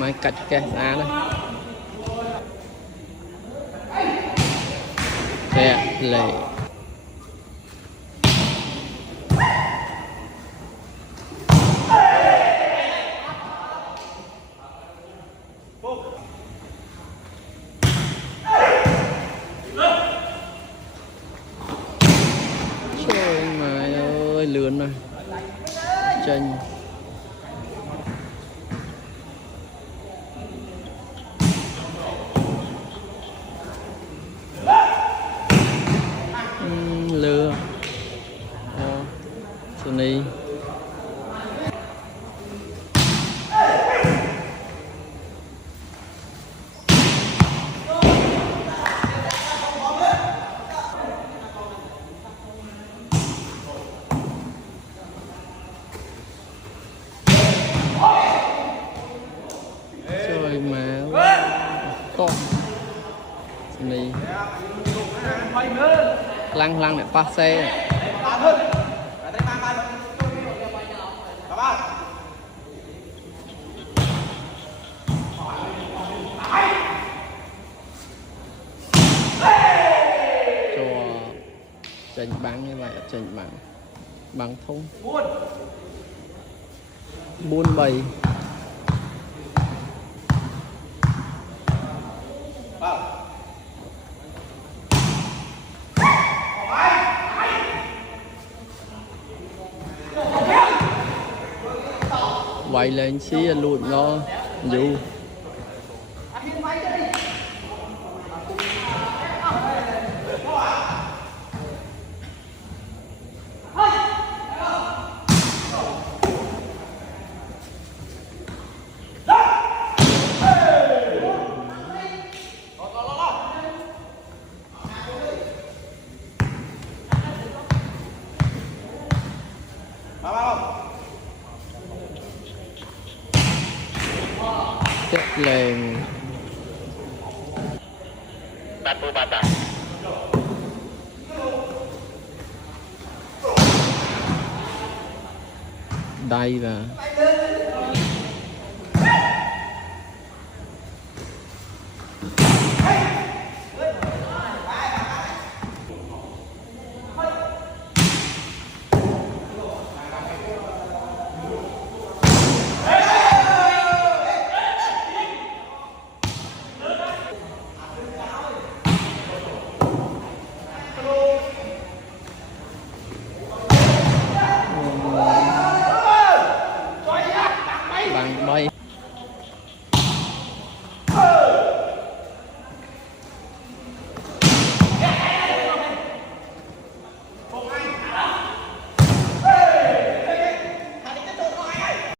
máy cạch cái giá này kẹt lệ trời mày ơi lươn này chênh lừa Sony trời má con Sony lăng lăng này pa xe chỉnh bắn như vậy chỉnh bằng thun buôn bày quay lên xí lụn nó dù chết lên đây là bằng bay